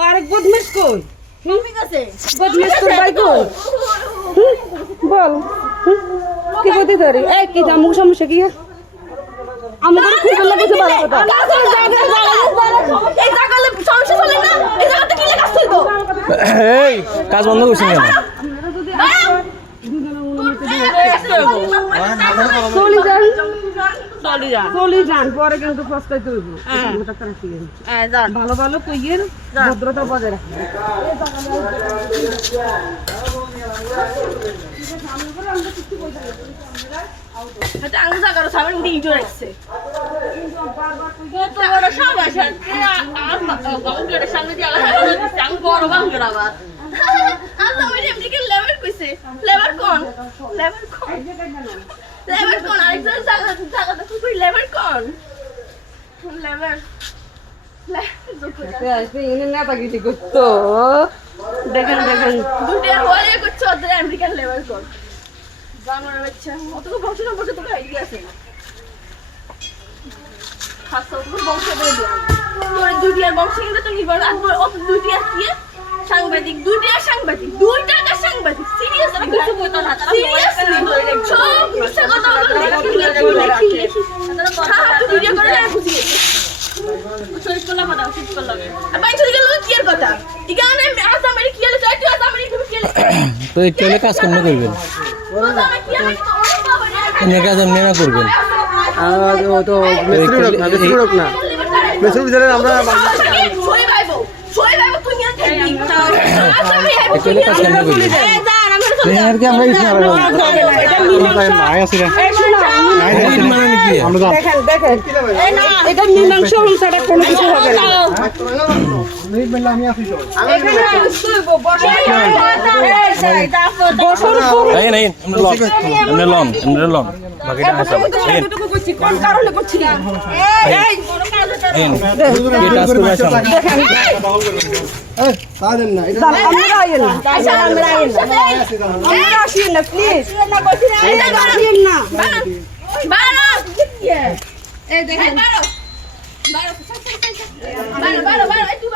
আরেক বদমাশ কই? মামি কাছে বদমাশ তোর ভাই কই? বল কি বলতে পারি? এই কি জামুক সমস্যা কি? আমাদের খুব ভালো লাগছে ভালো কথা। এই জায়গালে সমস্যা চলে না, এই জায়গাতে কি লেখা ছিল? এই কাজ বন্ধ করছেন কেন? চলি যান পরে কিন্তু পস্তাইতে হইব। ভালো ভালো কইয়ের ভদ্রতা বজায় রাখবেন। এটা আঙ্গু জায়গার সামনে উঠে ইটো রাখছে। কত বড় সমস্যা, আর বাউন্ডারির সামনে দিয়ে আলাদা করে দিচ্ছে, আঙ্গু বড় বাউন্ডারি আবার। আল্লাহ ওই এমনিকে লেবার কইছে, লেবার কোন? লেবার কোন? লেবার কোন? আরেকজন জায়গাটা কই লেবার কোন? লেবার নেতাগিরি করতো দেখেন দেখেন দুটিয়ার হয়ে করছে ওদের আমেরিকান লেবার কোন? জানোয়ার বাচ্চা, অতটুকু বংশ সম্পর্কে তোকে আইডিয়া আছে না? খাসা অতটুকু বংশ বলে দিলাম। তোর দুটিয়ার বংশ কিন্তু তো নির্ভর আসবে অত দুটিয়ার কি সাংবাদিক, দুটিয়ার সাংবাদিক, 2 টাকা সাংবাদিক। সিরিয়াস আমি কিছু বলতো না, তারা সিরিয়াসলি সব মিথ্যা কথা বলে লেখি। তারা কথা ভিডিও করে আর বুঝিয়ে শরীর করলাম না, শরীর করলাম আর ভাই চলে গেল কি এর কথা এখানে আজ আমি কি হলো তুই আজ আমি তুমি কি তো এই কেলে কাজ কেমন করবেন? এনে কাজ এমনি না করবেন। তো মেসরি রোক না মেসরি ভিতরে আমরা সই ভাইবো তুই নিয়ে এই কেলে কাজ কেমন করবেন? আর কি আমরা ইচ্ছা করব নাই আছে রে দিন মানে কি? আমরা দেখেন দেখেন এটা মীমাংসা অনুসারে কোনো কিছু হবে না। মিনিট বেলা আমি আছি তো এই নাই এমনি লন বাকিটা হাসাব এই কোন কারণে করছি এই এই কি কাজ করে আসেন? এই পারেন না এটা আমরা আইয়েন না আমরা আইয়েন না আমরা আসিয়েন না প্লিজ না করছি না এই আসিয়েন না বারো এই দেখেন বারো তুই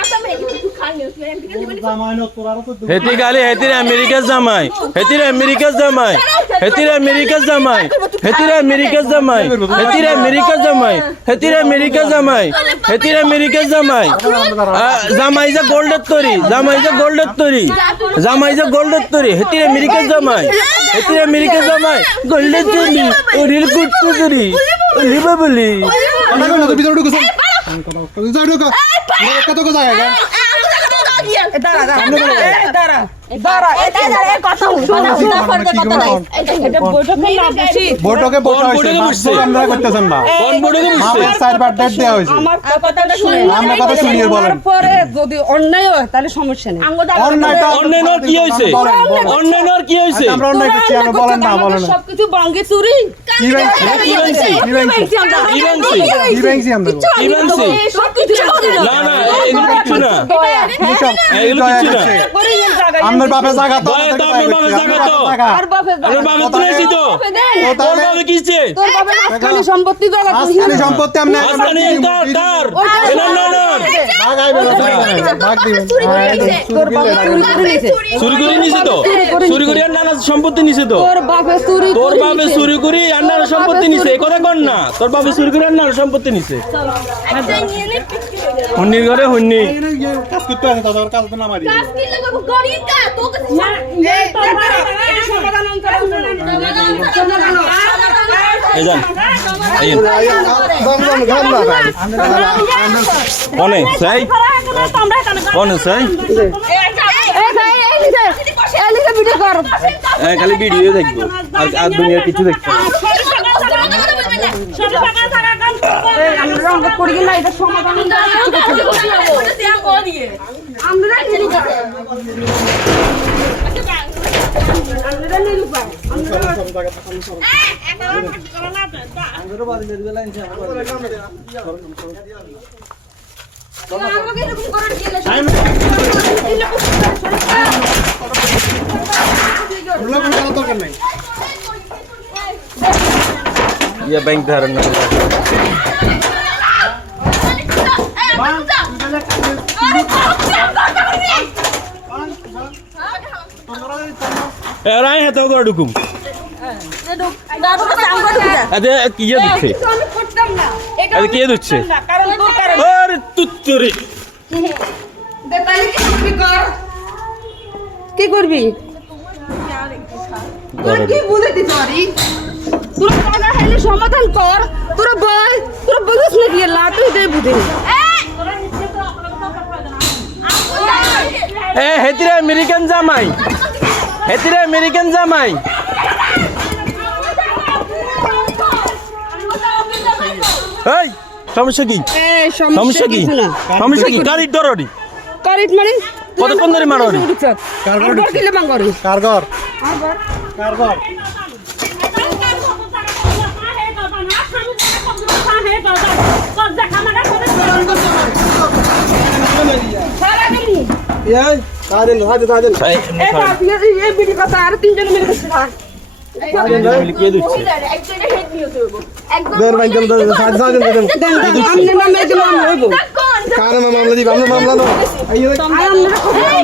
আসামে তুই খালি তুই আমেরিকা জামাইনো তোরা তো হেতি গালি হেতির আমেরিকার জামাই হেতির আমেরিকার জামাই হেতির আমেরিকার জামাই হেতির আমেরিকার জামাই হেতির আমেরিকার জামাই হেতির আমেরিকার জামাই হেতির আমেরিকার জামাই জামাই যে গোল্ডের তরি জামাই যে গোল্ডের তরি জামাই যে গোল্ডের তরি হেতির আমেরিকার জামাই হেতির আমেরিকার জামাই গোল্ডের তরি ওরিল কুট্টু তরি লিবা বলি আমরা কোন তো ভিতরে ঢুকছ যা ঢুক কত কত জায়গা দাঁড়া দাঁড়া দাঁড়া এই কথা শোনা ফরকে কথা নাই এটা বৈঠকে না বসি বড়টকে বসা হইছে বসছে? আমরা করতেছেন না কোন বোর্ডে বসছে? আমাদের সাইবার ডেট দেওয়া হইছে আমার কথাটা শুনে আমরা কথা শুনিয়ে বলেন পরে যদি অন্যায় হয় তাহলে সমস্যা নেই অন্যায়টা অন্যান্য কি হইছে? অন্যান্য কি হইছে? আমরা অন্যায় করছি আমরা বলেন না বলেন সবকিছু বাঙ্গি চুরি কি ব্যাংক কি ব্যাংক? কি ব্যাংক কি ব্যাংক আমরা কি বানছি? সবকিছু না না এগুলো কিচ্ছু না কি সব এগুলো কিচ্ছু না আমার বাপে জায়গা তো দয়া তো আপনার বাবার জায়গা তো আর বাপে আপনার বাবা তুলেছি তো তোর বাবা কিছে তোর বাবা মাঝখানে সম্পত্তি জায়গা তুই আজকাল সম্পত্তি আমরা আসলে তার না না না ভাগ দিবেন তোর বাবা চুরি করে নিয়েছে চুরি করে নিছে তো চুরি করে আর নানা সম্পত্তি নিছে তো তোর বাপে চুরি তোর বাবা চুরি করে আর নানা সম্পত্তি নিছে এই কথা কর না তোর বাবা চুরি করে আর নানা সম্পত্তি নিছে হুন্নির ঘরে হুন্নি কাজ করতে আছে দাদা কাজ তো না মারি এই যান এই দম ঘাম না ভাই কোনে সাই কোনে সাই ভিডিও কর খালি ভিডিও দেখবো আর দুনিয়ার কিছু দেখবো আমরা রঙ করি না এটা সমাধান আমরা দরকার নাই ইয়া ব্যাংক ধারণ না রাই হেতাও করে ঢুকুম আরে কি দিচ্ছে আমি করতাম না এটা আরে কে দিচ্ছে কারণ তোর কারণ আরে তুত্তরি বেতালি কি করবি কর কি করবি তোরা কি বুঝে দিতে পারি তোরা টাকা খাইলে সমাধান কর তোরা বুঝিস না কি লা তুই দে বুঝে এ হেতিরে আমেরিকান জামাই হেতিরে আমেরিকান জামাই এই সমস্যা কি সমস্যা কি সমস্যা কি গাড়ির দরড়ি কারিত মানে কতক্ষণ ধরে মারোড়ি কারগর কিলে বাঙ্গরি কারগর কারগর সারা দিন এই তাদেন এই বাপ এই বিডি কথা আর তিনজন মিলে গেছে কে দিচ্ছে দেন ভাই দেন সাজেন দেন আমনে নামে দিলাম হইব কার মামলা দিব আমরা মামলা না এই আমরা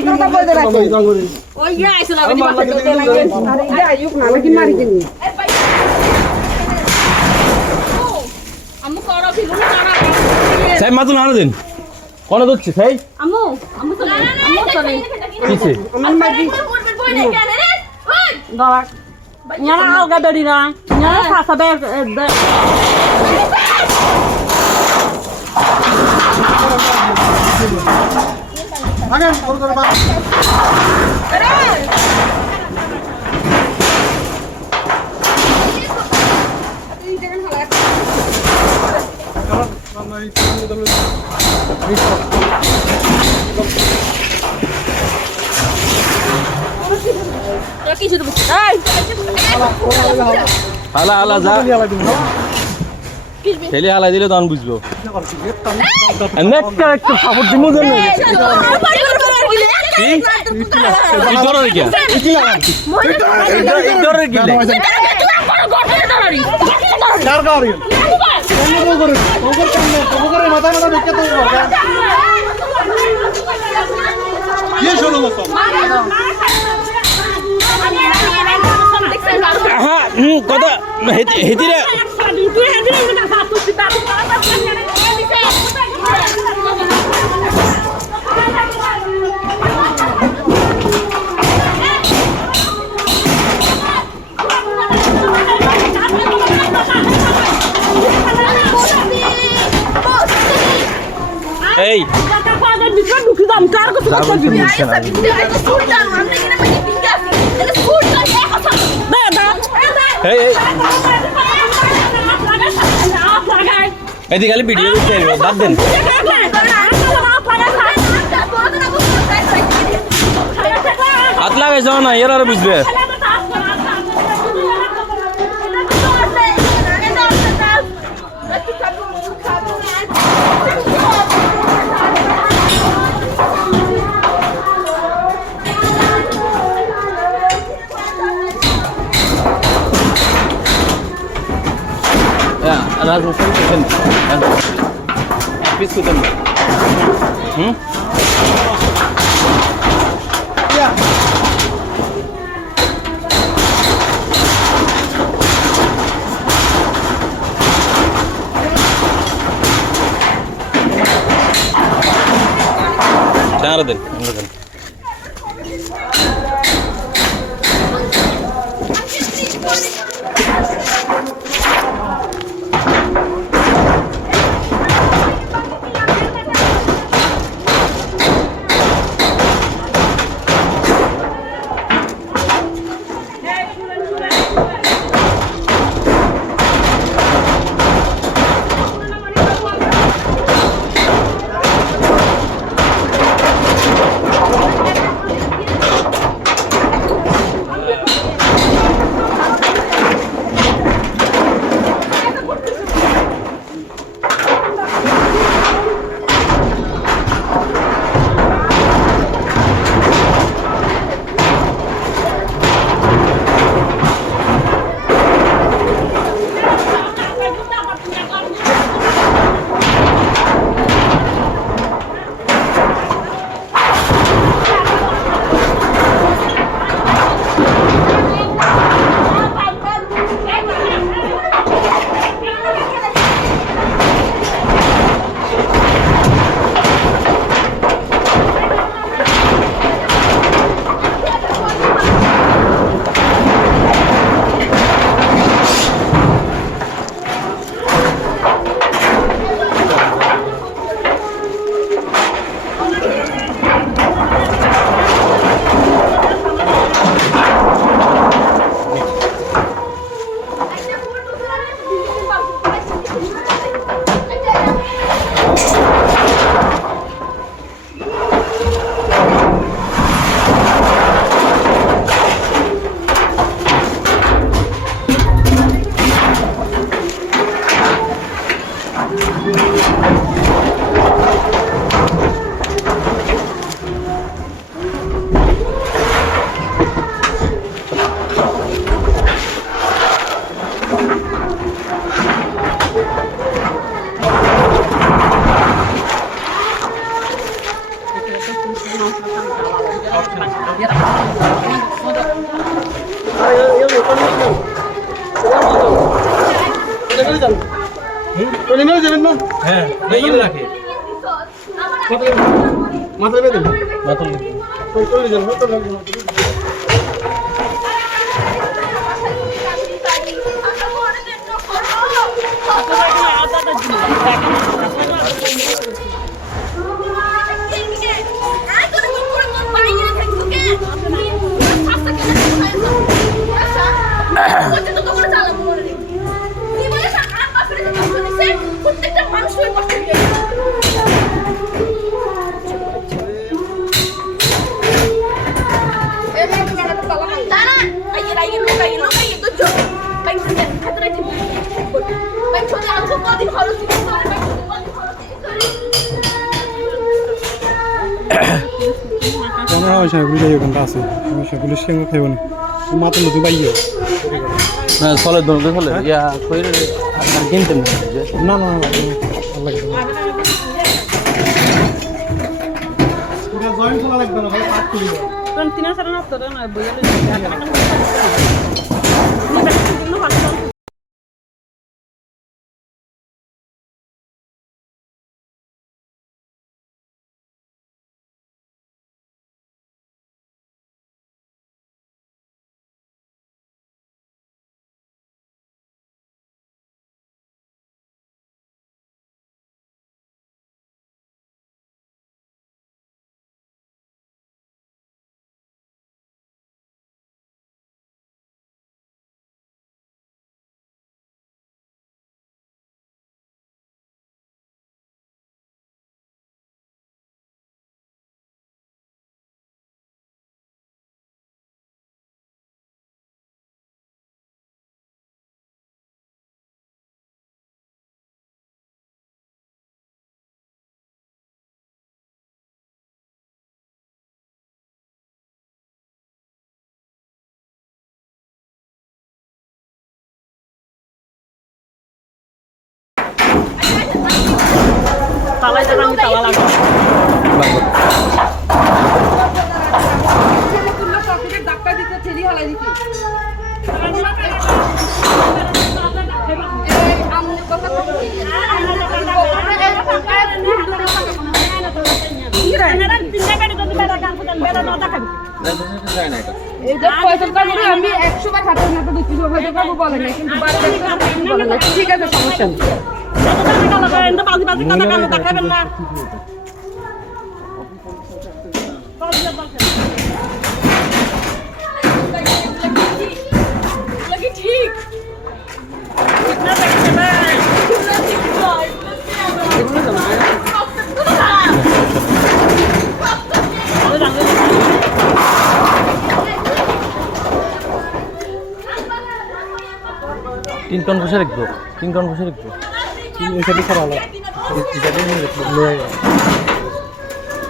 কথা বলতে রাখি জঙ্গলে ওই ইয়া আইসলা গদি পাতে চলতে লাগে আরে ইয়া আইউক না লাগি মারি দিনি আম্মু করো কি গুলো করো সাই মাতুন আনো দিন কোন দিচ্ছে সাই আম্মু চলে কিছে আমার মারি বাবা ইয়ারা আলগা দড়ি না ইয়ারা সাসাবে আগে ওর করে বা কিছু তো হালা হালা যা ছেলে হালা দিলে তখন বুঝবো একটা একটু সাপোর্ট দিব জন্য কি কি করো রে কি করে কি কারগর করে মাথা দেখতে তো ये শোনো মত হ্যাঁ কথা হেতিরে এই এদিকে খালি ভিডিও দিতে বাদ দেন হাত লাগাই যাও না এর আর বুঝবে রাজু শুনছেন পিস কুতেন চার দিন আমরা দেন না হ্যাঁ এখানে রাখে মাথায় বেঁধে মাতুল চলে যান চলে যান প্রত্যেকটা মানুষের কষ্ট মনে হয় সেগুলি যাই ওখানটা আছে আমি সেগুলি সঙ্গে খাইব না মাথার মধ্যে পাইও না চলে দৌড়তে চলে ইয়া কইরে আর কিনতে না না না ভালো লাগে পুরো জয়েন্ট করা লাগবে না ভাই কাট করে দাও কারণ 3 সাড়ে 9 টাকা নয় বইলে তালাই জানা আমি তালা লাগা ধাক্কা দিতে ঠেলি হালাই দিতে আমি 100 বার খাতে না তো 200 বার খাবো বলে না কিন্তু বলে না ঠিক আছে সমস্যা নেই ঠিক 3 টন বসে রাখবো 3 টন বসে রাখবো এখানে করা হলো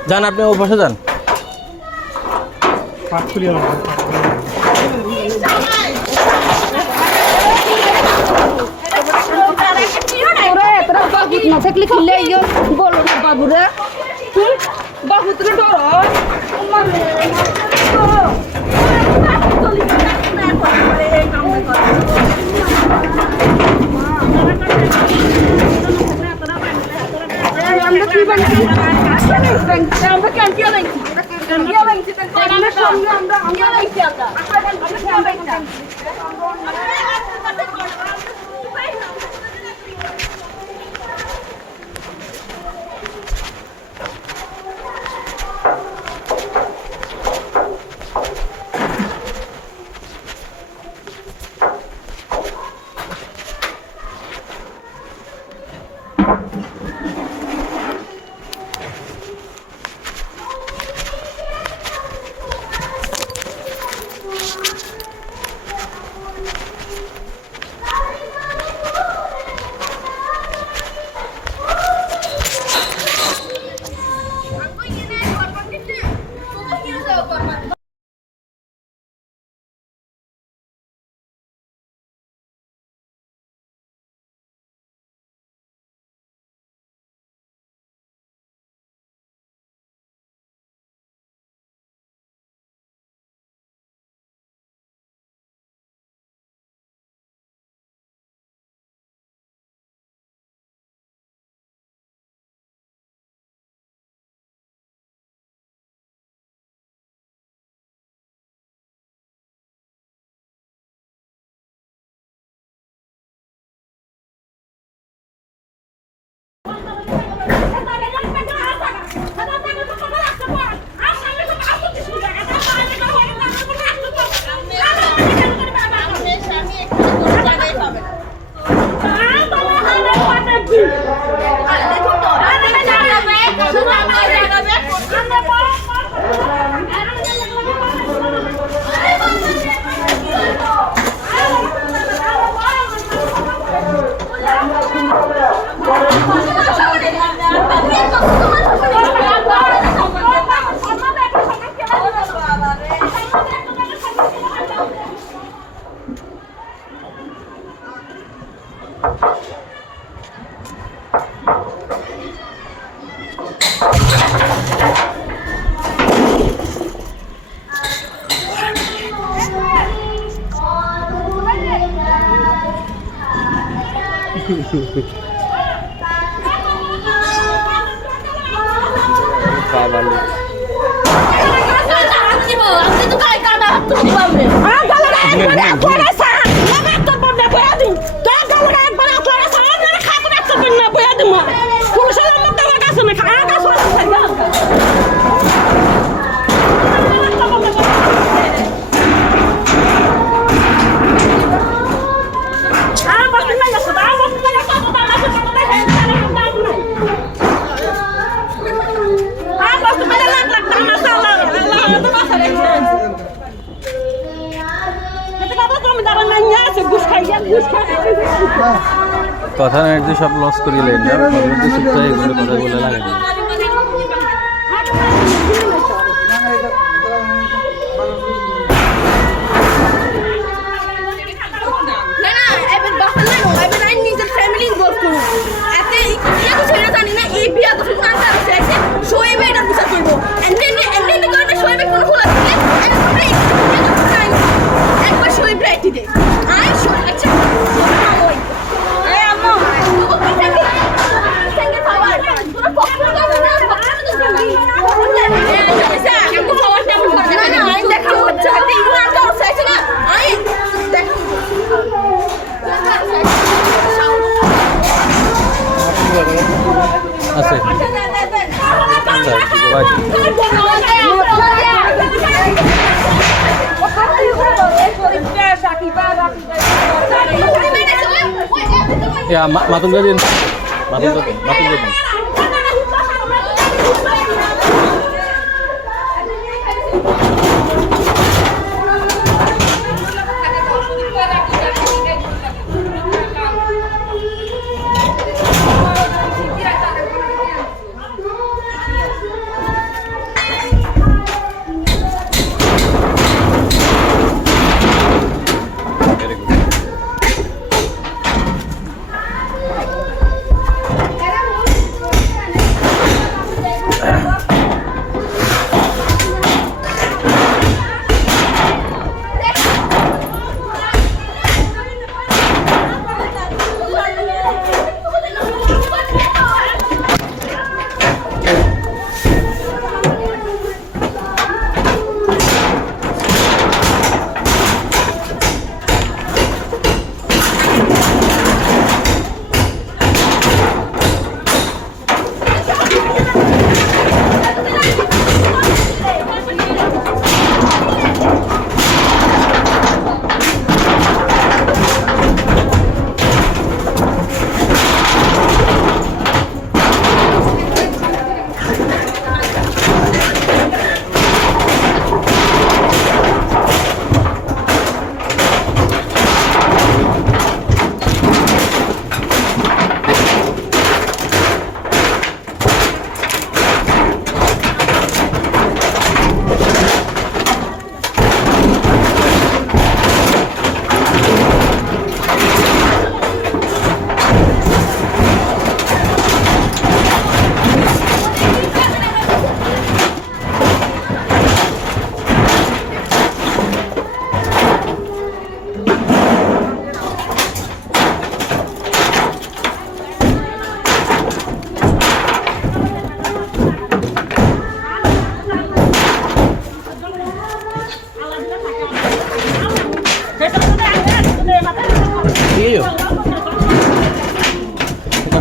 যান আপনি ও পাশে যান কাট খুলিয়ে রাখো না থাকলে খুললে ইয়ে বলো না বাবুরা বাবু তুমি ডরো আমরা কি বানাই আমরা ক্যান্টিন লাইছি ক্যান্টিন লাইছি আমরা সঙ্গে আমরা লাইছি আমরা আপনি তো খাই কাটা হাত তুমি পাবে কথা না একটু সব লস করিলেন না চুপচাপ এগুলো কথা বলে লাগাই দিন না না এবার বাসা না এবার আমি নিজের ফ্যামিলি ইনভলভ করব এতে ইয়া তো ছেড়ে জানি না এই বিয়া তো শুধু আনতে আছে শোয়েবে এটা বিচার করব এন্ড দেন করে শোয়েবে কোন খোলা দিলে একবার শোয়েব রাইটি দে আই শো আচ্ছা এই আম্মা সঙ্গে খাবার তোরা পকড় করবে না পকড় তো দিবি না না আই দেখা হচ্ছে হাতে ইমান তো আছে না আই দেখা আছে মাতুন দিন মাতুন দিন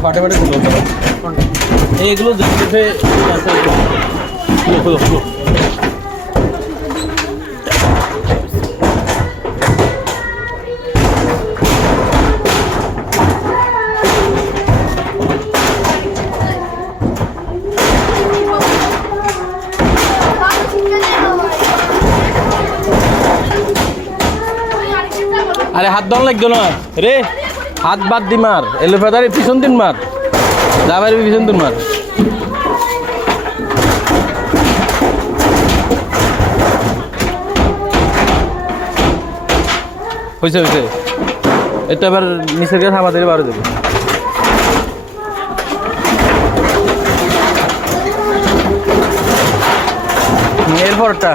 ফাটে ফাটে এইগুলো দেখে আরে হাত দন লাগতো না রে হাত বাদ দি মার এলো ফেদারে পিছন দিন মার যাবার পিছন দিন মার হয়েছে হয়েছে এটা এবার নিচের কাছে আমাদের বারো দেবে এরপরটা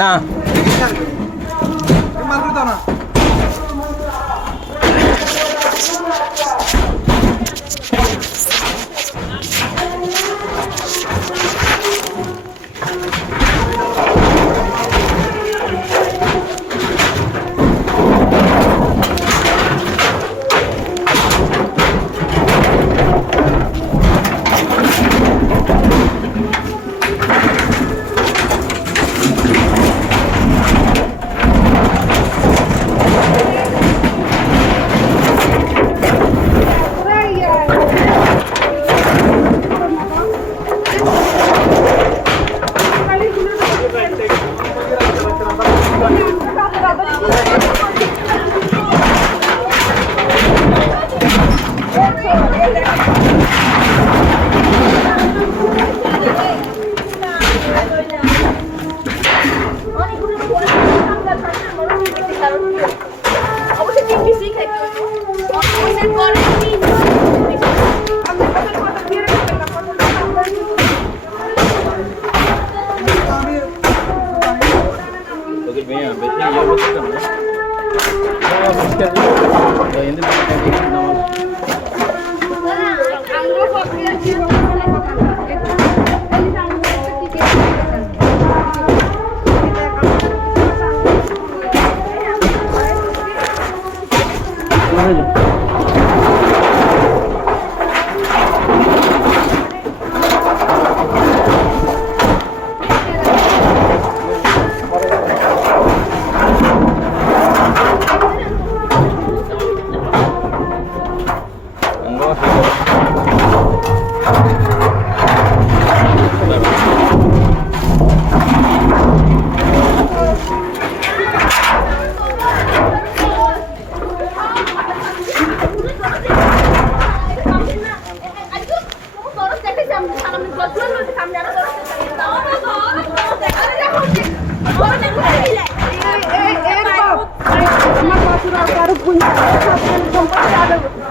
না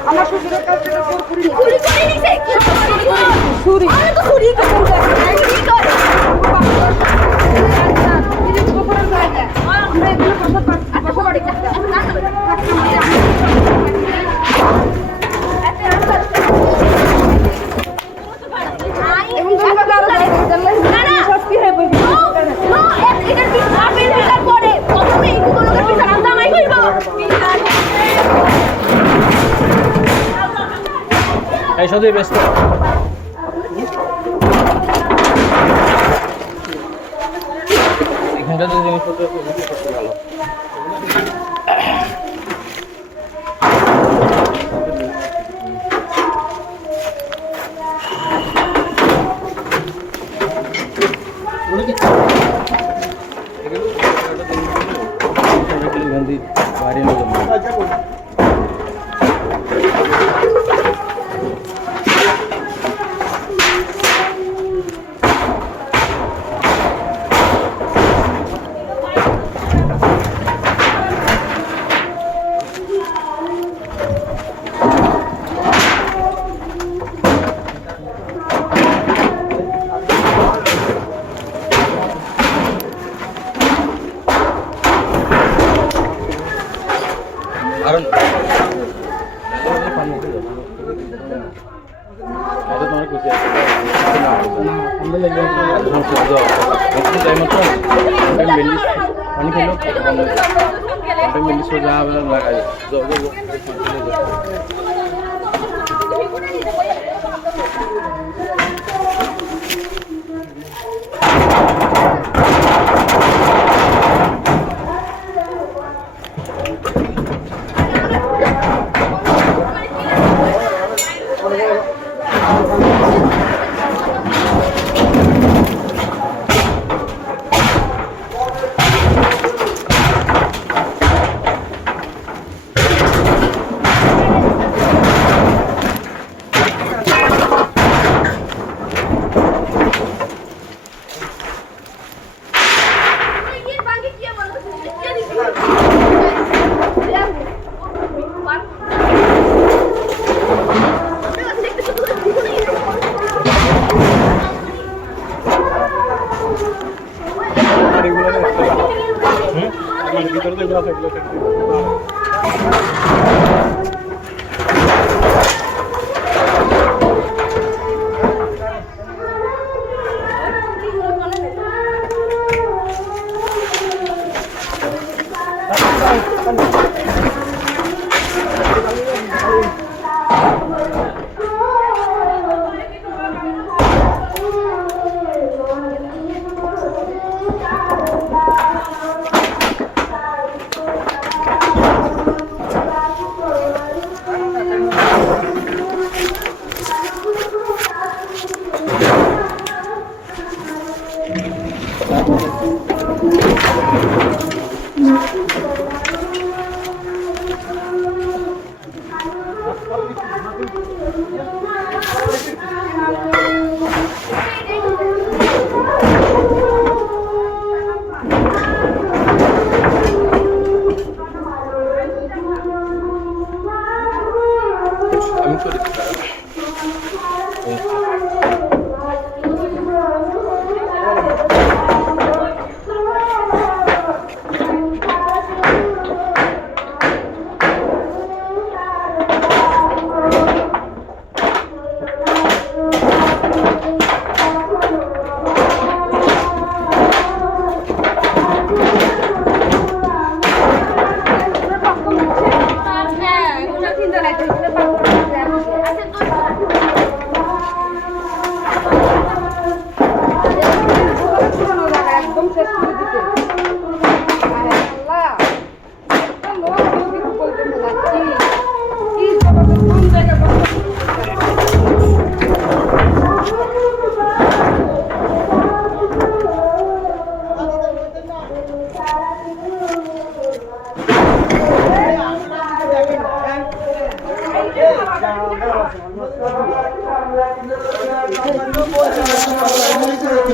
আমার শ্বশুরের কাছ থেকে চুরি এই শুধু ব্যস্ত এখানটাতে জিনিসপত্র ভালো কারণ পানি খেলো যা লাগাই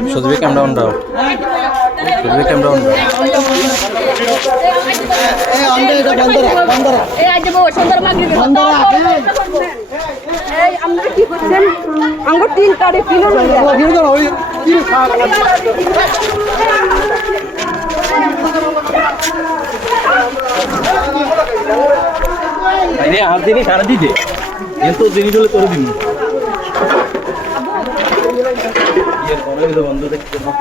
Should come down now. Should come down. আমরা কি করছেন আঙ্গুর 3 কারে কিলো আরে হাত দিনে সারা দিতে এত জিনিসগুলো করে দিন এর পরে তো বন্ধ দেখতে না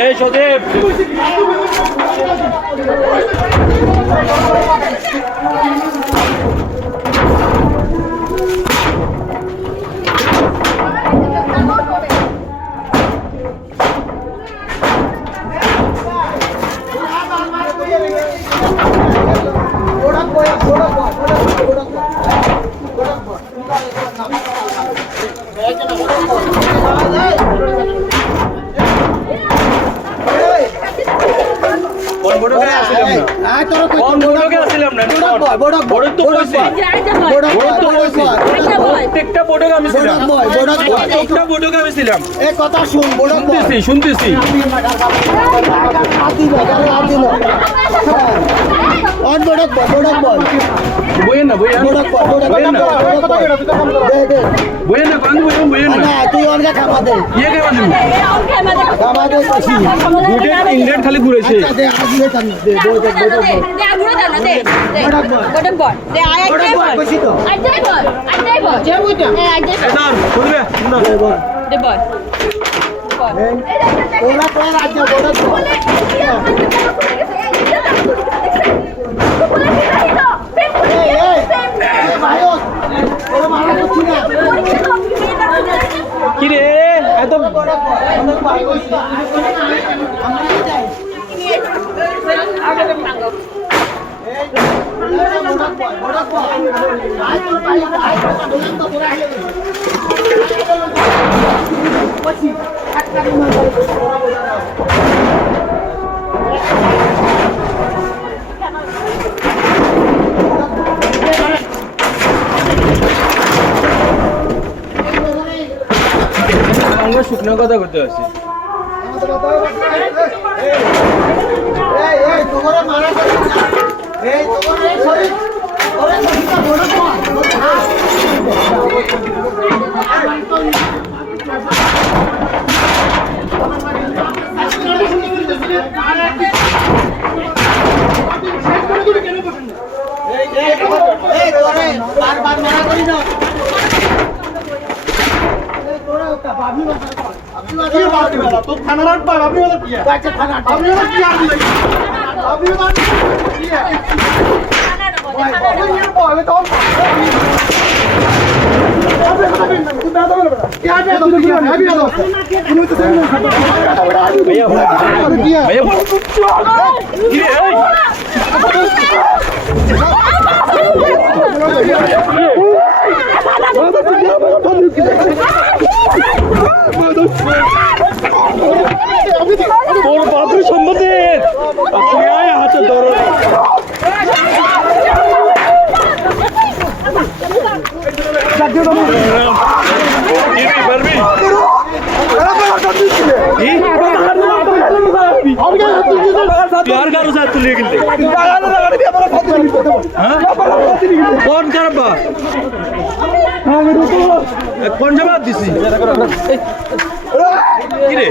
এই সদীপ শুনতেছি বইয়েন না তুই অনেক খামা দে ইংল্যান্ড খালি ঘুরেছে কি রে এত আমরা শুকনো কথা করতে আসছি তোর বাপের সম্মতি হাতে ধরো কোন খারাপ কোন জবাব দিছি কিরে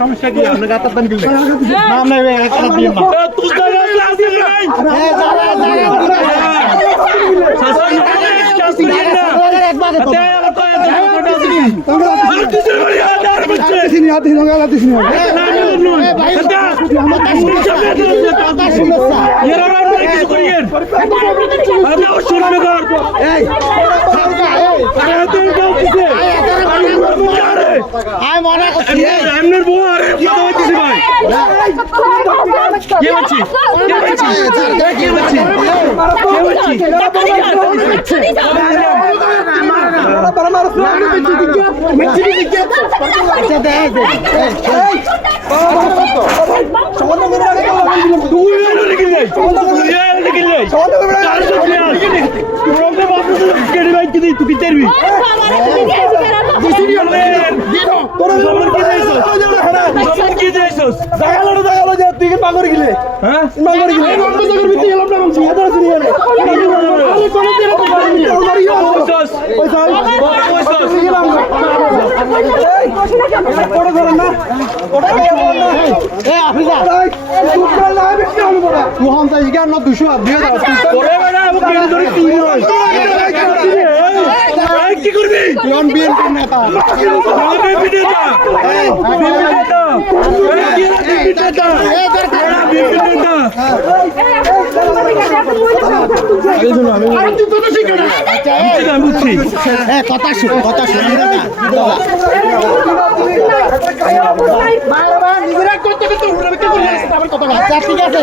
সমস্যা কি নাম নাই কি করবি কথা শুন কথা শুন ঠিক আছে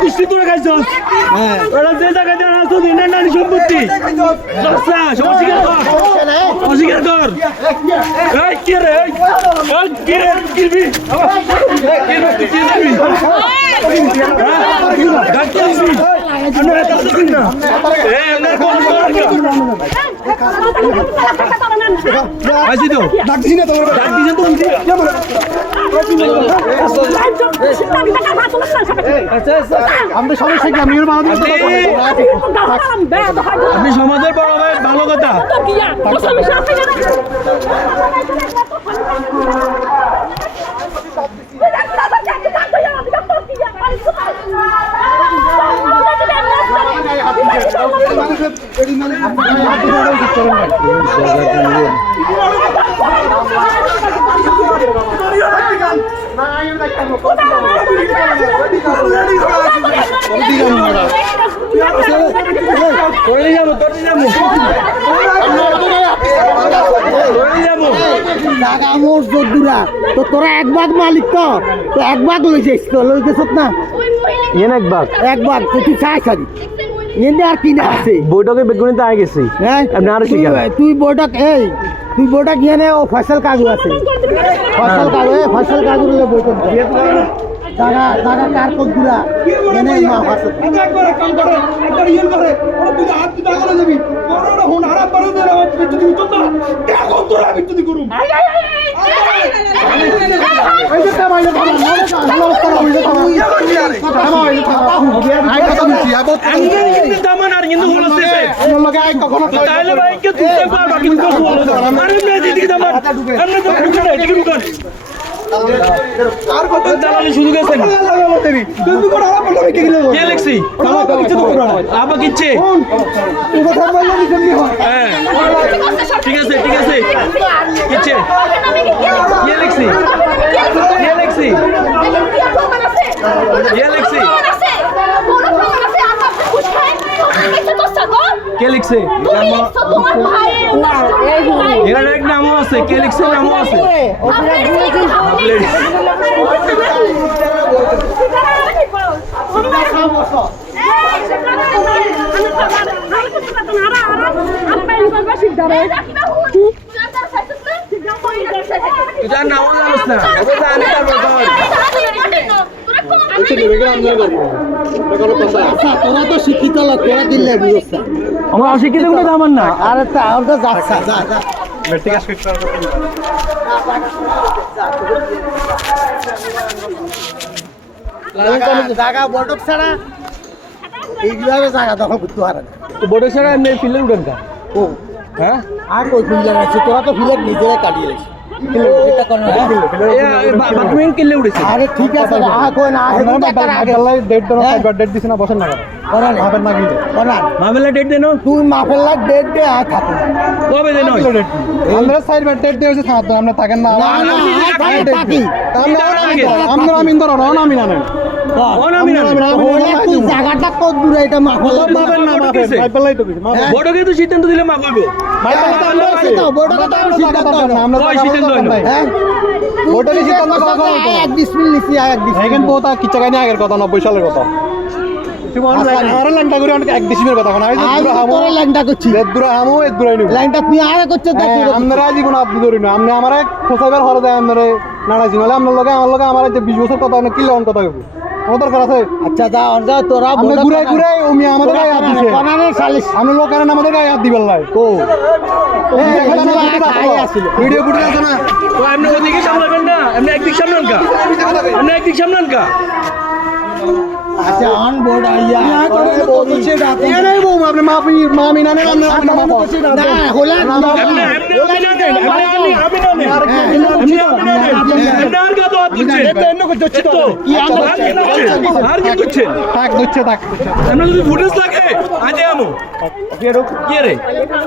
কুস্তি করে খাইছ যে জায়গায় সম্পত্তি অস্বীকার কর কে রে কিরবি আমাদের সমস্যা কি আমি আপনি সমাজের বড় ভাই ভালো কথা তো তোরা এক ভাগ মালিক তো এক ভাগ লই যাইস তো লই গেছত না ইয়েন একবার একবার তুই চাই খালি এনে আর কি না আছে বৈঠকে বেগুনিতে আগে গেছি হ্যাঁ আপনি আরো শিখেন তুই বড়টা তুই বড়টা গিয়ে নে ও ফসল কাজু আছে ফসল কাজু বইটা জায়গা জায়গা কার কতগুলা এনে মা ফসল শুধু গেছেন কে লেখছি আবার কিচ্ছে হ্যাঁ ঠিক আছে ঠিক আছে কিচ্ছে কে লেখছি কে লেখছি কে লেখছি কে লিখছে এর এক নামও আছে কে লিখছে নামও আছে যার নামও জানোস না জানি তারপর তোরা তো শিক্ষিত লোক তোরা দিলে বুঝছে আমার অশিক্ষিত কোনো দামান না আরে তা আমার তো যাচ্ছে যা যা জায়গা বড় ছাড়া এইভাবে জায়গা দখল করতে পারে না তো বড় সারা এমনি ফিল্ডে উঠেন কা ও হ্যাঁ আর কই ফিল্ডার আছে তোরা তো ফিল্ডার নিজেরা কাটিয়ে রেখেছিস বাথরুম কিনলে উঠেছে আরে ঠিক আছে কই না ডেট দিছ না বসেন না মাফের না কিন্তু মাবেলা ডেট দেন তুই মাফেল্লা ডেট দে আর থাকো কবে দেন আমরা সাইড বাই ডেট দিয়েছে থাকতো আমরা থাকেন না থাকি আমরা আমি ধরো না আমি না তুই জায়গাটা কত দূরে এটা মাফেল্লা মাফের না মাফের মাইপলাই তো বড়কে তো সিদ্ধান্ত দিলে মা কইবো আমরা সিদ্ধান্ত আমরা কই সিদ্ধান্ত হ্যাঁ হোটেলে সিদ্ধান্ত করা হবে তো এক ডিসপ্লে নিছি এক ডিসপ্লে এখন বহুত কিচ্ছা কাহিনী আগের কথা 90 সালের কথা আর লাইনটা করে অনেক এক ডিসিমের কথা কোন তোরে লাইনটা করছি দূরে হামো এর দূরে নিব লাইনটা তুই আরে করছিস দেখ আমরা জীবন আপনি ধরি না আপনি আমারে খোসাইবার হরে দেয় আমারে নাড়াইছি নাহলে আপনার লগে আমার লগে আমার যে 20 বছর কথা অনেক কিলো কথা কইব আমার দরকার আছে আচ্ছা যা আর যা তোরা আমরা ঘুরে ঘুরে ওমি আমাদের গায়ে হাত দিছে বানানে সালিশ আমরা লোকের আমাদের গায়ে হাত দিবেন লাই ও ভিডিও ফুটে আছে না তো আপনি ওদিকে সামলাবেন না আপনি একদিক সামলান কা আপনি একদিক সামলান কা আচ্ছা অন বোর্ড আইয়া করে বলছে রাতে এ নাই বউ আপনি মামি না নেন আপনি না হলা আপনি না দেন আমি না নেন আপনি আর কত হাত দিচ্ছেন এটা এন্ন করতে হচ্ছে তো কি আর কি করছেন থাক দিচ্ছে থাক আমরা যদি ফুটেজ লাগে আজ আমো কি রে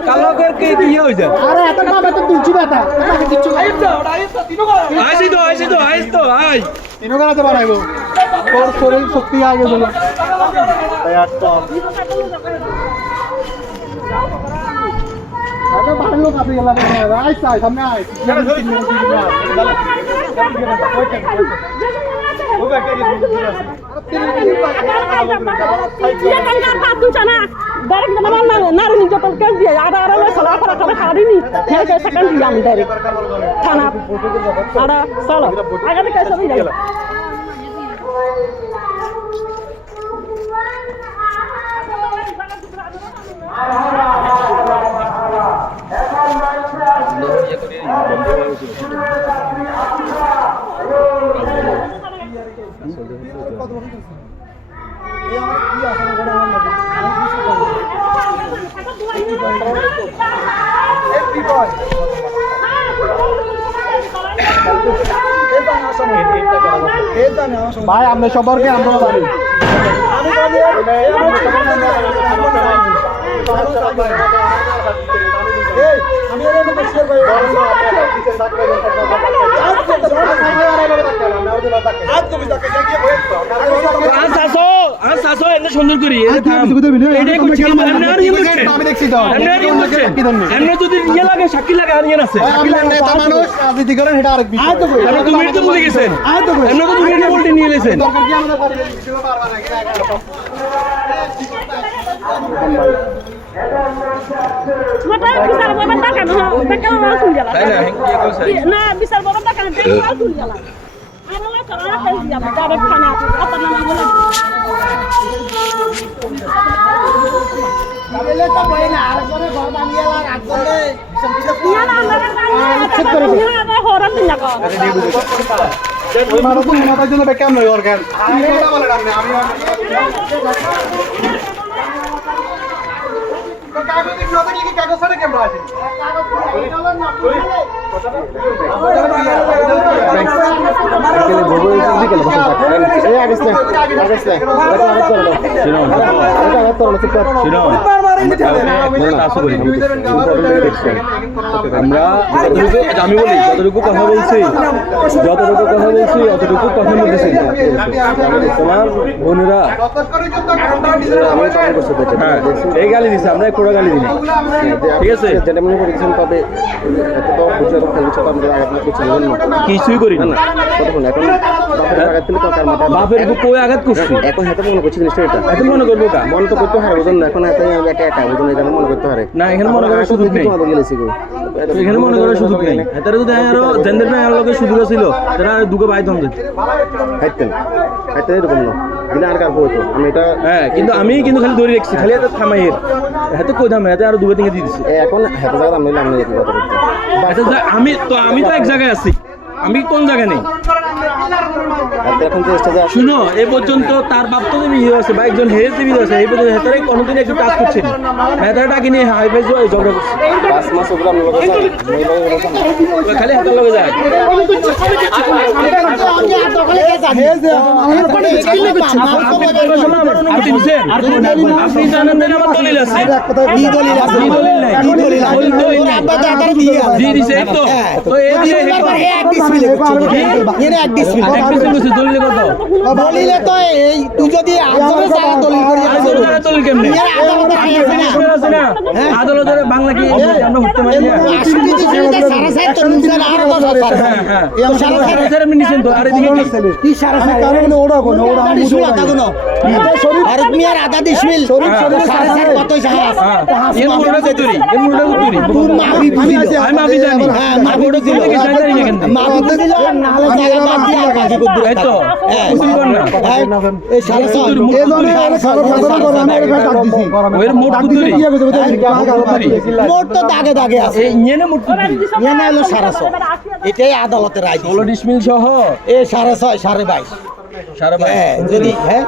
কালো কর কে কি হই যায় আরে এত বাবা তো তুলছি বাতা আইছি তো আই তিনো গানাতে বানাইবো তোর শরীর শক্তি আগে বলো আরে বাড়ি লোক আপনি গেলা আই চাই সামনে আই ভাই আমরা সবারকে আমরা জানি আজ চাচো এনে সুন্দর করি এই থাম এটাই করছি কি এমনি আর ইয়ে করছে আমি দেখছি তো এমনি আর ইয়ে করছে কি ধরনের এমনি যদি ইয়ে লাগে সাক্ষী লাগে আর ইয়ে আছে আপনি নেতা মানুষ রাজনীতি করেন এটা আরেক বিষয় এমনি 2 মিনিট তো বলে গেছেন এমনি তো 2 মিনিট বলতে নিয়ে গেছেন দরকার কি আমাদের পারিবারিক বিষয় পারবা না কিনা মোটা বিচার বাবার টাকা না টাকা মাল তুল গেল তাই না কি কইছে না বিচার বাবার টাকা না টাকা মাল তুল গেল আমরা তো না খাই যাব যাবে খানা আপনার নাম বলে তাহলে তো বই না আর করে ঘর বানিয়ে আর রাত করলে না না না হরাম দিন না ওই মানুষ মাথার জন্য কেমন নয় ওর জ্ঞান আমি কথা বলেন আপনি আমি কাগজ দিন না থাকলে কি কাগজ ছাড়া কেমন আছে আমরা আমি বলি যতটুকু কথা বলছি অতটুকু কথা বলতেছি তোমার বোনেরা হ্যাঁ এই গালি দিছে আমরা কোড়া গালি দিই ঠিক আছে যেটা মনে করেছেন তবে এত তো বুঝার খেলছে তো আমরা আঘাত করছি কিছুই করি না কতক্ষণ এখন বাপের আঘাত পেলে তো কার মাথা বাপের কই আঘাত করছি এখন হাতে মনে করছি জিনিসটা এটা এত মনে করবো কা মন তো করতে হারে বুঝুন না এখন এত আমি একা একা বুঝুন এখানে মনে করতে হারে না এখানে মনে করার সুযোগ নেই তোমাদের গেলেছি গো এখানে মনে করার সুযোগ নেই এটারে যদি আরো জেন্ডার ভাই লোকের সুযোগ ছিল তারা দুটো ভাই দম দিত হাইতেন হাইতেন এরকম না দিলে আর কার হতো আমি এটা হ্যাঁ কিন্তু আমি কিন্তু খালি দৌড়ে রাখছি খালি এত থামাইয়ের এত কই দাম এত আরো দুটো দিকে দিয়ে দিছি এখন হাতে জায়গা আমি আমি এই কথা বলতে আমি তো এক জায়গায় আছি আমি কোন জায়গায় নেই এখন যে স্টেজে শুনো এ পর্যন্ত তার বাপ তো বিয়ে আছে বা একজন হেজ বিয়ে আছে এই পর্যন্ত হেতারে কোনোদিন একটু কাজ করছে না হেতারে ডাকি নিয়ে হাই ফেস ঝগড়া করছে 5 মাস ওগুলো আমি লোক ওই খালি হাতের লগে যায় আপনি জানেন না আমার দলিল আছে কি দলিল আছে কি দলিল নাই কি দলিল দিয়ে দিছে এই তো তো এই দিয়ে এক ডিসপ্লে এক ডিসপ্লে দলিল কত দলিলে তো এই তুই যদি আদালতে যা দলিল করি দলিল কেমনে আদালতের বাংলা কি আমরা হতে পারি না আশুকি দিতে সারা সাইড তো নুনসার আর তো হ্যাঁ হ্যাঁ এই সারা সারা এমনি নিছেন তো আরে দিকে কি সারা সাইড কারণে ওড়া কোন ওড়া আমি শুলা তা কোন আর মিয়ার আদা ডিসমিল সারা সাইড কত সাহস এর মুড়া কতুরি তুই মাফি বুঝিস আমি মাফি জানি হ্যাঁ মাফি বড় দিলে কি জানি না কেন মাফি দিল নালে জায়গা বাদ দিয়া বাকি করতে এই তো বুঝুন কোন না এই সারা সাইড এই জন্য আর সারা সাধারণ করে আমি এটা কাট দিছি ওর মোট কতুরি মোট তো দাগে দাগে আছে এই নিয়ে মোট কতুরি ইয়া না হলো সারা ছয় এটাই আদালতের রায় 16 ডিসমিল সহ এ সাড়ে ছয় 22.5 সারা হ্যাঁ যদি হ্যাঁ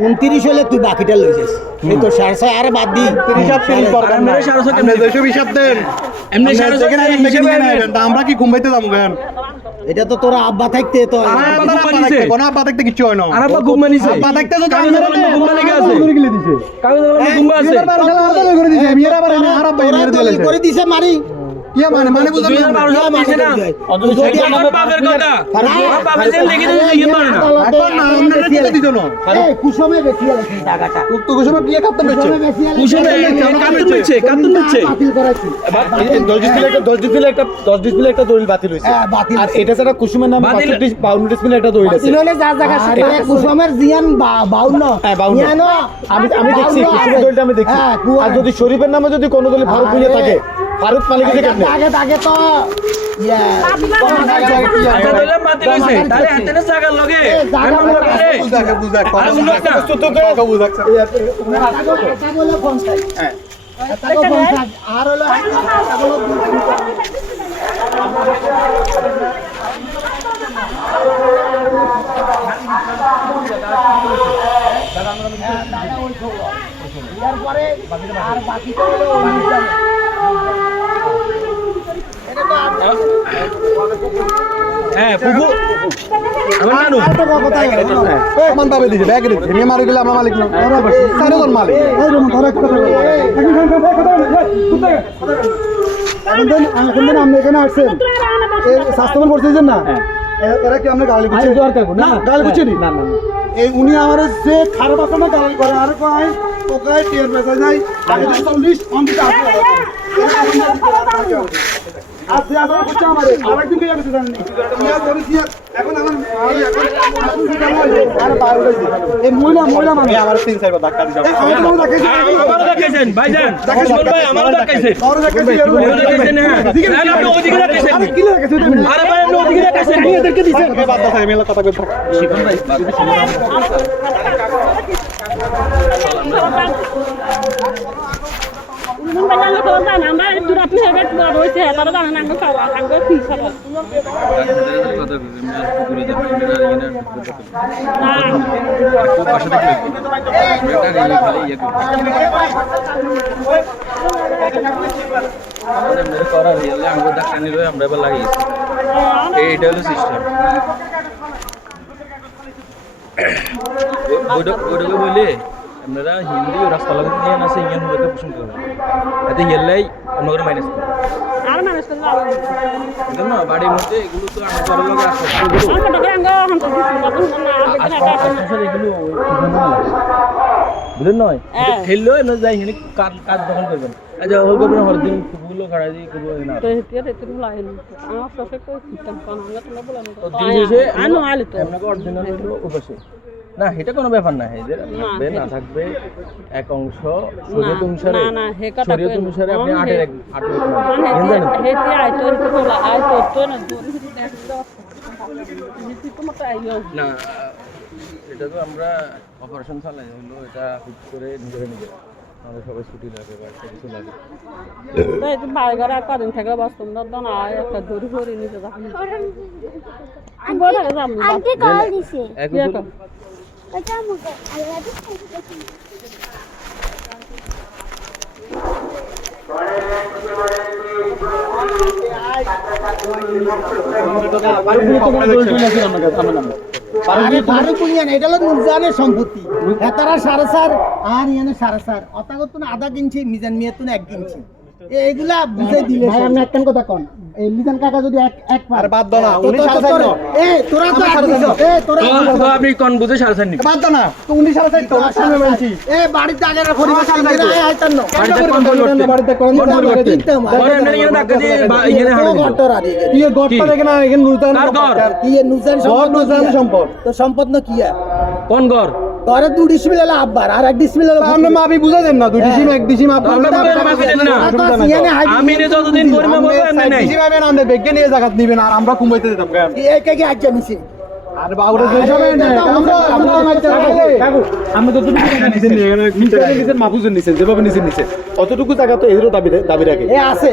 29 হলে তুই বাকিটা লই যাস এই তো 6.5 আর বাদ দি 30 করবেন না আমরা 600 আপনি 200 হিসাব দেন এমনি আপনি যেখানে হিসাব নেবেন আমরা কি ঘুমাইতে যাবো কেন এটা তো তোরা আব্বা থাকতে তো কোনো আব্বা থাকতে কিছু হয় না আর আপা ঘুম মানিছে আব্বা থাকতে তো কাগজ কলমে ঘুম লাগে আছে কাগজ কলমে ঘুম আছে করে দিছে মেয়েরা আবার আর আব্বা তোরা দলিল করে দিছে মারি ইয়া মানে বুঝুন 2012 সালে দিছে না আমার বাপের কথা আমার বাপের জেল দেখে তো ইয়ে পারে না এখন না আমরা দিতে দিত না এই কুসমে বেশি আছে টাকাটা তো কুসুমে বিয়ে করতে বেচে কুশনে কাতুন নিচ্ছে বাতিল করাইছি 10 ডিসপ্লে একটা দলিল বাতিল হইছে হ্যাঁ বাতিল আর এটা ছাড়া কুসুমের নামে বাতিল। 52 ডিসপ্লে একটা দলিল আছে বাতিল হলে যা জায়গা সাথে কুসমের জিয়ান 52 হ্যাঁ, 52 ইয়ানো আমি দেখছি কুসুমের দলিলটা আমি দেখছি হ্যাঁ, আর যদি শরীফের নামে যদি কোনো দলিল ফারুক হয়ে থাকে ফারুক মালিক থেকে কেমনে আগে তো ইয়া আচ্ছা দিলাম মাতি লইছে তাহলে হাতে না জায়গা লগে আমি মনে করে বুঝা আর উল্লেখ না কথা বুঝাচ্ছে টাকা বলে 50 হ্যাঁ টাকা 50 আর হলো টাকা বলে 2 এরপরে আর বাকিটা হলো হ্যাঁ ফুফু আমার নানু সমান ভাবে দিছে ব্যাগ দিছে মেয়ে মারি গেলে আমরা মালিক না সারে তোর মালিক এই রকম ধরে কথা বলে এখন আপনি এখানে আসছেন এই স্বাস্থ্যবান পড়তেছেন না এরা কি আমরা গালি করছি না গালি করছি না এই উনি আমার যে খারাপ আছে না গালাল করে আর কয় ওকে টিয়ার বেচা যায় আগে 40 অন্তিতে আছে আজকে আমার করছে আমারে আরেকদিন কে যাবে জানেন ইয়া করেছি এখন আমার আর বাইরে হইছে এই মহিলা মানে আমার 3-4 বার ধাক্কা দিছে আমারও দেখাইছে আমারও দেখাইছেন ভাইজান সুমন ভাই আমারও দেখাইছেন আমারও দেখাইছে দেখাইছেন হ্যাঁ না আপনি ওদিকে দেখাইছেন কি লাগাইছে আরে ভাই আপনি ওদিকে দেখাইছেন এদেরকে দিছেন বাদ দাও মেলা কথা কই থাক শিখন ভাই আমরা দূরাত হিসেবে রয়েছে তারা জানেন আঙ্গ খাওয়া আঙ্গ কি খাওয়া আমরা এবার লাগিয়েছি এইটা হলো সিস্টেম ওইটাকে বললে আপনারা হিন্দি ও রাস্তা লাগাতে নিয়ে আসে ইংলিশ মধ্যে পছন্দ করবেন এতে হেললাই অন্যদের মাইনাস করে আর মানুষ তো ভালো বুঝলেন না বাড়ির মধ্যে এগুলো তো আমি বড় লোক আসে আমাকে আঙ্গ হামতে দিছি না এগুলো বুঝলেন নয় খেললো না যাই হিনি কাজ দখল করবেন আচ্ছা হল করবেন হরদিন কুকুরগুলো খাড়া দিয়ে কুকুর না তো এতে লাইন আমার সফে তো সিস্টেম কোন আমরা তো বললাম তো দিন শেষে আনো আলে তো আপনাকে অরিজিনাল হলো উপসে না এটা কোনো ব্যাপার না যে থাকবে না থাকবে এক অংশ শরীয়ত অনুসারে না না হে কথা শরীয়ত অনুসারে আপনি আটের জানেন হেতে আইতো তো বলা আইতো তো না দূর থেকে দেখো নীতি তো মত আইলো না এটা তো আমরা অপারেশন চালাই হলো এটা হুট করে নিজেরা আমাদের সবাই ছুটি লাগে বা একটা কিছু লাগে তাই তো বাইরে আর কদিন থেকে বাস্তব না না একটা দূর করে নিতে যাবেন কি বলা যাম আন্টি কল দিছে এখন এটা আমাকে আলাদা আরে বারো কুলিয়ান এটা হলো নুরজানের সম্পত্তি হেতারা 4.5 আর ইয়ানে 4.5 অতাগত না আধা কিনছি মিজান মিয়া তুন 1 কিনছি এইগুলা বুঝাই দিলে ভাই আমি একখান কথা কোন এই মিজান কাকা যদি এক আর বাদ দাও না উনি 4.5 এ তোরা তো তোরা তো আপনি কোন বুঝে সারছেন নি বাদ দাও না তো উনি 4.5 তো সামনে মানছি এ বাড়িতে আগের পরিবেশ আইতান না বাড়িতে কোন পরে আপনি এখানে ধাক্কা দিয়ে এখানে হাড়ে দিল কি গড়টা দেখে না এখানে নুরজান কার ঘর? কি নুরজান সম্পদ তো সম্পদ না কি কোন ঘর ঘরে 2 ডিসমিল হলো আব্বার আর 1 ডিসমিল হলো আপনি মাপি বুঝা দেন না 2 ডিসিম 1 ডিসিম আপনার আমি নে যতদিন পরিমাপ হবে এমনি নাই ডিসিম আমি আমরা বেগে নিয়ে জায়গা নিবেন আর আমরা কুমাইতে দিতাম গায় এই আজ জানিছি আর বাউরে কই যাবেন আমরা কাকু আমরা তো তুমি নিছেন এখানে নিছেন মাপুজের নিছেন যেভাবে নিছেন অতটুকু জায়গা তো এদেরও দাবি রাখে এ আছে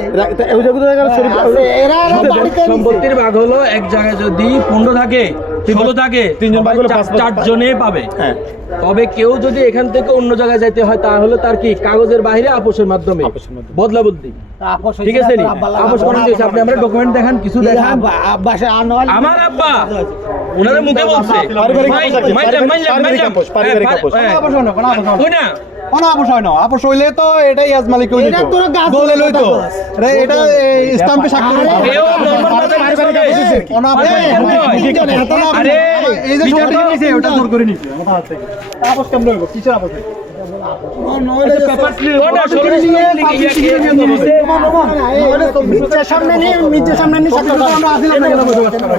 ওই জায়গা শরীর আছে এরা বাড়িতে সম্পত্তির ভাগ হলো এক জায়গায় যদি 15 থাকে 16 থাকে তিনজন ভাগ হলে 4 জনে পাবে হ্যাঁ তবে কেউ যদি এখান থেকে অন্য জায়গায় যাইতে হয় তাহলে তার কি কাগজের বাইরে আপোষের মাধ্যমে বদলা বদলি ঠিক আছে নি আপোষ করার দিয়েছে আপনি আমরা ডকুমেন্ট দেখান কিছু দেখান বাসা আনোয়াল আমার আব্বা ওনারে মুখে বলছে কোন আপোষ হয় না আপোষ হইলে তো এটাই আজমালিক হইল এটা তোর গাছ বলে লই তো এটা স্ট্যাম্পে স্বাক্ষর এও নরমাল আরে এই যে সরকার নিছে ওটা জোর করে নিছে মাথা হাতে আপোষ কেমন হইব কিসের আপোষ সামনে নিয়ে মির্জার সামনে নিয়ে আমরা আসিলাম না কেন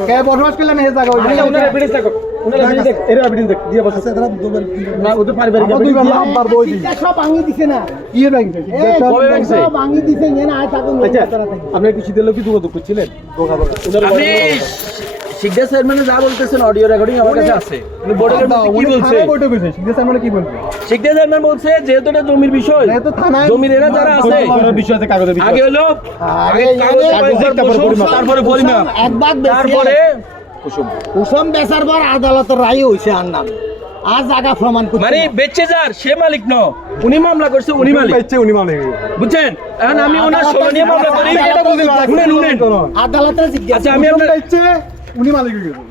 কে বসবাস করলেন এই জায়গা ওইটা ওনার এভিডেন্স দেখো ওনার এভিডেন্স দেখ এর এভিডেন্স দেখ দিয়ে বসে না ওদের পারিবারিক এভিডেন্স আব্বার বই দি সব ভাঙি দিছে না কি ভাঙছে কবে ভাঙছে সব ভাঙি দিছে এনে আয় থাকুন আপনি একটু শীতের লোক কি যোগাযোগ করছিলেন আপনি শিকদার চেয়ারম্যানে যা বলতেছেন অডিও রেকর্ডিং আমার কাছে আছে উনি বোর্ডে কি বলছে বইটা কইছে শিকদার স্যার মানে কি বলছে শিকদার চেয়ারম্যান বলছে যেহেতু এটা জমির বিষয় যেহেতু থানায় জমির এরা যারা আছে বিষয় আছে কাগজে বিষয় আগে হলো আগে তারপরে পরিমাপ একবার তারপরে কুসুম বেচার পর আদালতের রায় হইছে আর নাম আর জায়গা প্রমাণ করতে মানে বেচে যার সে মালিক ন উনি মামলা করছে উনি মালিক পাইছে উনি মালিক বুঝছেন এখন আমি ওনার ষোলো নিয়ে মামলা করি শুনেন আদালতের জিজ্ঞাসা আচ্ছা আমি আপনার পাইছে উনি মালিক হয়ে গেছে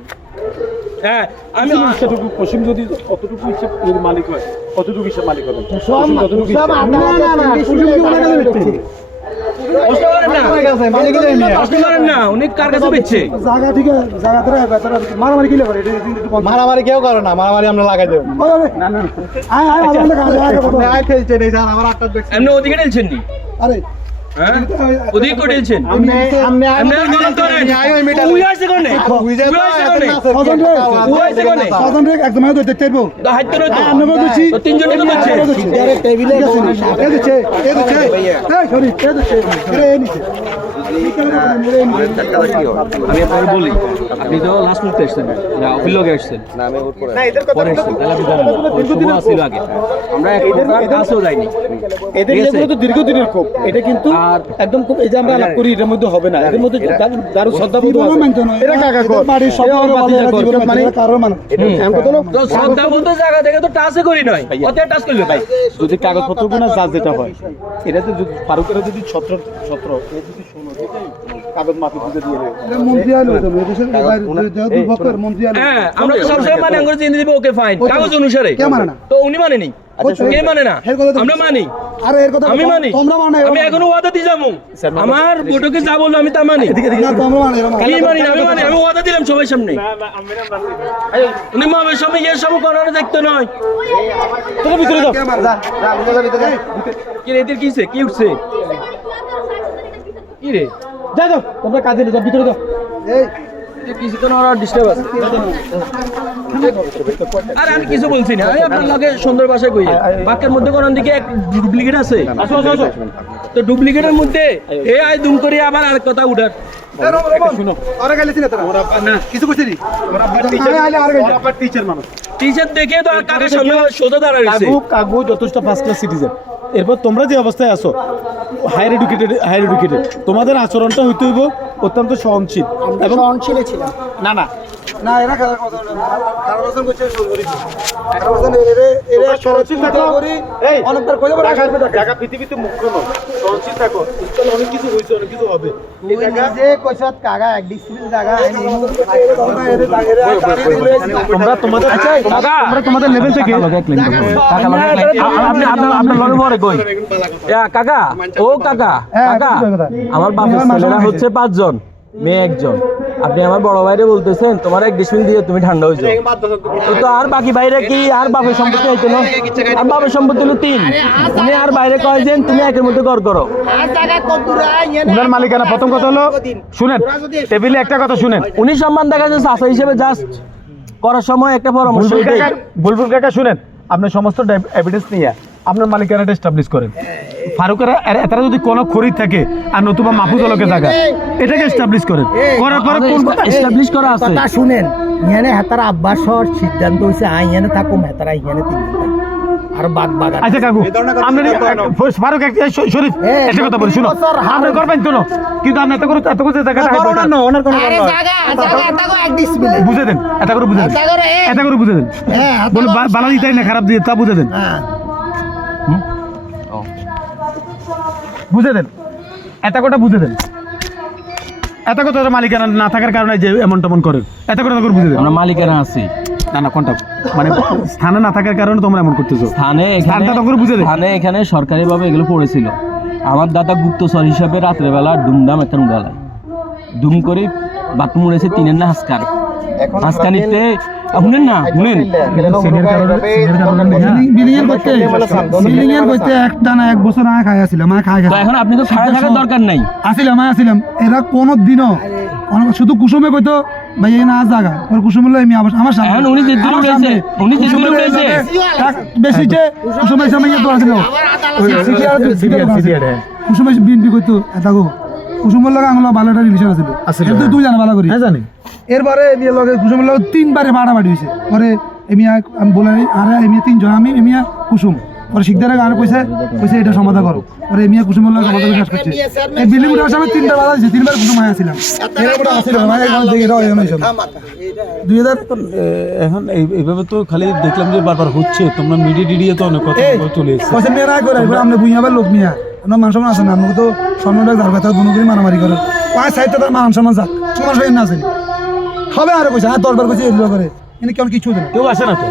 হ্যাঁ আমি সেটুকু পশ্চিম যদি কতটুকু হিসেব যদি মালিক হয় কতটুকু হিসেব মালিক হবে সব আদালতের না না না পশ্চিম কি ওনার কাছে বুঝতে পারেন না মালিক আছে মালিক নেই মিয়া প্রশ্ন করেন না উনি কার কাছে বেচছে জায়গা ঠিক আছে জায়গা ধরে মারামারি কি করে এটা মারামারি কেউ করে না মারামারি আমরা লাগাই দেব না না আয় আয় আমাদের কাছে আয় আপনি আই খেলছেন এই স্যার আমার আটটা দেখছেন এমনি ওদিকে ঢেলছেন নি আরে হ্যাঁ ওদিকে কো ঢেলছেন আপনি এমনি গরম করেন উই আসছে কোনে উই আসছে কোনে উই আসছে কোনে সাধারণ একদম আয় ধরতে চাইবো হাত তো তো আমরা বলছি তো তিনজনে তো দিচ্ছে আরে টেবিলে এ দিচ্ছে এই সরি এ দিচ্ছে এ নিচে আমি আপনাকে বলি আপনি তো লাস্ট মুহূর্তে এসেছেন না অফিস লোকে এসেছেন না আমি ওর পরে না এদের কথা পরে এসেছেন তাহলে আপনি জানেন না ওই শুভ আসছিল আগে আমরা এক কাছেও যাইনি এদের ঠিক আছে? এগুলো তো দীর্ঘদিনের ক্ষোভ এটা কিন্তু আর একদম খুব এই যে আমরা আলাপ করি এটার মধ্যে হবে না এদের মধ্যে দারুণ শ্রদ্ধাবোধ আছে এরা কাকা কর বাড়ির সব মানে কারো মানে এমন কথা হলো তো শ্রদ্ধা বলতে জায়গা থেকে তো টাচে করি নয় কত টাচ করলে ভাই যদি কাগজপত্র গুলো যা যেটা হয় এটা তো যদি ফারুকের যদি ছত্র এ যদি শোনো কাগজ মাপি বুঝে দিয়ে দেবে মন্ত্রী আলো তো দেশের বাইরে দুই পক্ষের মন্ত্রী আলো হ্যাঁ আমরা তো সবসময় মানে আঙ্গুর চিনি দিব ওকে ফাইন কাগজ অনুসারে কে মানে না? তো উনি মানেনি কে মানে না এর কথা তো- আমরা মানি আরে এর কথা আমি মানি তোমরা মানে আমি এখনো ওয়াদা দিয়ে যাবো আমার বটকে যা বললো আমি তা মানি না তোমরা মানে কি মানি না আমি মানি আমি ওয়াদা দিলাম সবার সামনে উনি মামের সামনে ইয়ের সামনে করানো দেখতে নয় তোরা ভিতরে যাও কি রে এদের কি হইছে? কি উঠছে কি রে যা যাও তোমরা কাজে যাও ভিতরে যাও এই কিছুক্ষণ ওরা ডিস্টার্ব আছে আর আমি কিছু বলছি না আমি আপনার লগে সুন্দর ভাষায় কই বাক্যের মধ্যে কোন দিকে এক ডুপ্লিকেট আছে আসো আসো আসো তো ডুপ্লিকেটের মধ্যে এ আই দুম করে আবার আরেক কথা উঠার শুনো আরে গেলিস না তোরা না কিছু কইছিস ওরা আবার টিচার ওরা আবার টিচার মানুষ টিচার দেখে তো আর কাকে সামনে সোজা দাঁড়াইছে কাকু যথেষ্ট ফার্স্ট ক্লাস সিটিজেন এরপর তোমরা যে অবস্থায় আছো হায়ার এডুকেটেড তোমাদের আচরণটা হইতে হইব অত্যন্ত সহনশীল এবং সহনশীলে ছিলাম না না না এরা খারাপ কথা না খারাপ কথা কইছে শুরু করি খারাপ কথা এরা সহনশীল থাকো এই অনেকবার কইতে পারে ঢাকা পৃথিবীতে মুখ্য নয় সহনশীল থাকো ইনশাআল্লাহ অনেক কিছু হয়েছে অনেক কিছু হবে এই জায়গা যে কইছত কাগা এক ডিসিপ্লিন জায়গা তোমরা তোমাদের আচ্ছা তোমরা তোমাদের লেভেল থেকে আপনি আপনার লড়ে পরে কই কাকা ও কাকা কাকা আমার বাপের ছেলেরা হচ্ছে 5 জন মেয়ে 1 জন আপনি আমার বড় ভাইরে বলতেছেন তোমার এক ডিসমিন দিয়ে তুমি ঠান্ডা হয়ে যাও তো আর বাকি বাইরে কি আর বাপের সম্পত্তি হইতো না আর বাপের সম্পত্তি হলো 3 উনি আর বাইরে কয় যে তুমি একের মধ্যে গড় করো উনার মালিকানা প্রথম কথা হলো শুনেন টেবিলে একটা কথা শুনেন উনি সম্মান দেখা যাচ্ছে চাষা হিসেবে জাস্ট করার সময় একটা পরামর্শ বুলবুল কাকা শুনেন আপনি সমস্ত এভিডেন্স নিয়ে আপনার মালিকানাটা এস্টাবলিশ করেন ফারুকেরা এরা যদি কোনো খরিদ থাকে আর নতুবা মাহফুজলকে জায়গা এটাকে এস্টাবলিশ করেন করার পরে এস্টাবলিশ করা আছে কথা শুনেন ইয়ানে হেতারা আব্বাসর সিদ্ধান্ত হইছে আই ইয়ানে থাকুম হেতারা ইয়ানে 3 দিন আর বাদ আচ্ছা কাকু আপনি ফারুক একটা শরীফ একটা কথা বলি শুনো আপনি করবেন তো কিন্তু আপনি এত করে জায়গাটা না ওনার কোনো আরে জায়গা এটাগো এক ডিসপ্লে বুঝে দেন এটা করে বুঝে দেন এটা করে বুঝে দেন হ্যাঁ বলে বালা দিতাই না খারাপ দিয়ে তা বুঝে দেন হ্যাঁ বুঝে দেন এটা কথা বুঝে দেন এত কথা মালিকানা না থাকার কারণে যে এমন তেমন করেন এত কথা করে বুঝে দেন আমরা মালিকানা আছি না না কোনটা মানে স্থানে না থাকার কারণে তোমরা এমন করতেছো স্থানটা তো করে বুঝে দেন স্থানে এখানে সরকারিভাবে এগুলো পড়েছিল আমার দাদা গুপ্তচর হিসাবে রাত্রেবেলা ডুমদাম একটা উড়ালায় দুম করে বাথরুম উড়েছে 3 না হাসকান হাসকানিতে শুনেন না শুনেন বিল্ডিং করতে একটা না 1 বছর আগে খাই আসছিলাম তো এখন আপনি তো খাড়া থাকার দরকার নাই আসছিলাম এরা কোনো দিনও শুধু কুসুমে কইতো ভাই এই না জায়গা ওর কুসুম হলো আমি আমার সামনে এখন উনি যে দূরে উঠেছে উনি যে দূরে উঠেছে বেশি যে কুসুমের সামনে তো আসলো কুসুমের বিএনপি কইতো এটা গো কুসুমের লগে আঙুল ভালো একটা রিলেশন আছে কিন্তু তুই জানা ভালো করি হ্যাঁ জানি এরপরে এমিয়া লগে কুসুমের লগে 3 বারে বাড়াবাড়ি হইছে পরে এমিয়া আমি বলে আরে এমিয়া 3 জন আমি এমিয়া কুসুম পরে শিকদারে গান কইছে এটা সমাধান করো পরে এমিয়া কুসুমের লগে সমাধান শেষ করছে এই বিল্ডিং উঠার সময় 3বার বাধা দিয়েছে 3বার কুসুম আয়াছিলাম এরপরে আসছিল মানে গান দেখে দাও এমন সব 2000 এখন এইভাবে তো খালি দেখলাম যে বারবার হচ্ছে তোমরা মিডিয়া তো অনেক কথা চলে এসেছে কইছে মেয়েরা করে আমরা বুইয়াবার লোক নিয়া আমরা মান সম্মান আছে না আমরা তো সম্মানটা যার কথা দুনো করে মারামারি করে পাঁচ সাইডটা তার মান সম্মান যাক সমান সমান না আছে হবে আর কইছে আর 10 বার কইছে এগুলো করে এনে কেমন কিছু দেন কেউ আসে না তো